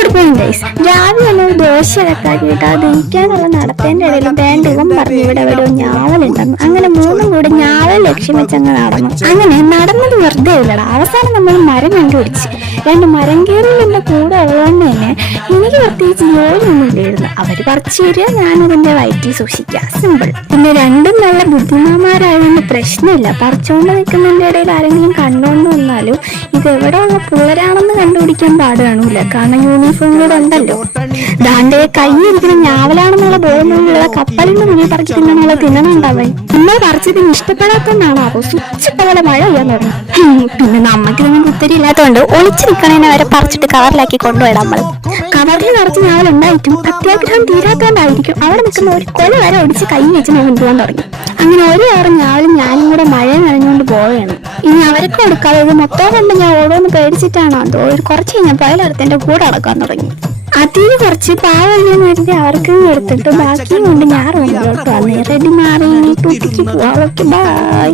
Good morning guys. രാവിലെ നമ്മൾ ദോശ വെക്കാക്കിയിട്ട് അത് ദഹിക്കാനുള്ള നടത്തേൻ്റെ ഇടയിൽ വേണ്ടകം പറഞ്ഞു ഇവിടെ ഒരു ഞാവലുണ്ടെന്ന്. അങ്ങനെ മൂന്നും കൂടി ഞാവൽ ലക്ഷ്യം വെച്ചങ്ങ് നടന്നു. അങ്ങനെ നടന്നത് വെറുതെ ഇല്ലടാ. അവസാനം നമ്മൾ മരം കണ്ടുപിടിച്ച്. രണ്ട് മരം കയറിൻ്റെ കൂടെ ഉള്ളതുകൊണ്ട് തന്നെ എനിക്ക് പ്രത്യേകിച്ച് ജോലിയൊന്നും ഇല്ലായിരുന്നു. അവര് പറിച്ചു തരിക, ഞാനതിന്റെ വയറ്റിൽ സൂക്ഷിക്കുക, സിമ്പിൾ. പിന്നെ രണ്ടും നല്ല ബുദ്ധിമാന്മാരായതുകൊണ്ട് പ്രശ്നമില്ല. പറിച്ചുകൊണ്ട് നിൽക്കുന്നതിന്റെ ഇടയിൽ ആരെങ്കിലും കണ്ടുകൊണ്ട് വന്നാലും ഇത് എവിടെ ഉള്ള പിള്ളേരാണെന്ന് കണ്ടുപിടിക്കാൻ പാട് കാണൂല. കാരണം യൂണിഫോം കൂടെ ഉണ്ടല്ലോ. ദാണ്ടെ കയ്യിരിക്കുന്ന ഞാവലാണെന്നുള്ള ബോധമുള്ള കപ്പലിന്റെ മുന്നിൽ പറിച്ച് തിന്നണമുള്ള തിന്നണുണ്ടാവേ. നമ്മൾ പറിച്ചതിന് ഇഷ്ടപ്പെടാത്തതുകൊണ്ടാണോ അപ്പൊ സ്വിച്ച് പോലെ മഴ പെയ്യാൻ തുടങ്ങി. പിന്നെ നമുക്ക് ഇതിന് കുത്തരി ഇല്ലാത്തതുകൊണ്ട് ഒളിച്ചു നിൽക്കണേനെ വരെ പറിച്ചിട്ട് കവറിലാക്കി കൊണ്ടുപോയി. നമ്മൾ കവറിൽ നിറച്ച് ഞാവലുണ്ടായിട്ടും അത്യാഗ്രഹം തീരാത്തോണ്ടായിരിക്കും അവിടെ നിൽക്കുന്ന ഒരു കൊല വരെ ഒടിച്ച് കൈ വെച്ച് ഞാൻ കൊണ്ടുപോകാൻ തുടങ്ങി. അങ്ങനെ ഒരു കവറ് ഞാവലും ഞാനും കൂടെ മഴയെ നനഞ്ഞുകൊണ്ട് പോവുകയാണ്. ഇനി അവർക്ക് കൊടുക്കാതെ ഇത് മൊത്തം കൊണ്ട് ഞാൻ ഓരോന്ന് പേടിച്ചിട്ടാണോ എന്തോ ഒരു കുറച്ച് കഴിഞ്ഞപ്പോൾ അയലടുത്ത് കൂടെ അടക്കാൻ തുടങ്ങി. അതിന് കുറച്ച് പാവല്ലേ നേരത്തെ അവർക്ക് കൊടുത്തിട്ട് ബാക്കിയും കൊണ്ട് ഞാൻ റൂമിലോട്ട് വന്നേ. റെഡി മാറി ടൂട്ടിക്ക് പോവാം. Okay bye.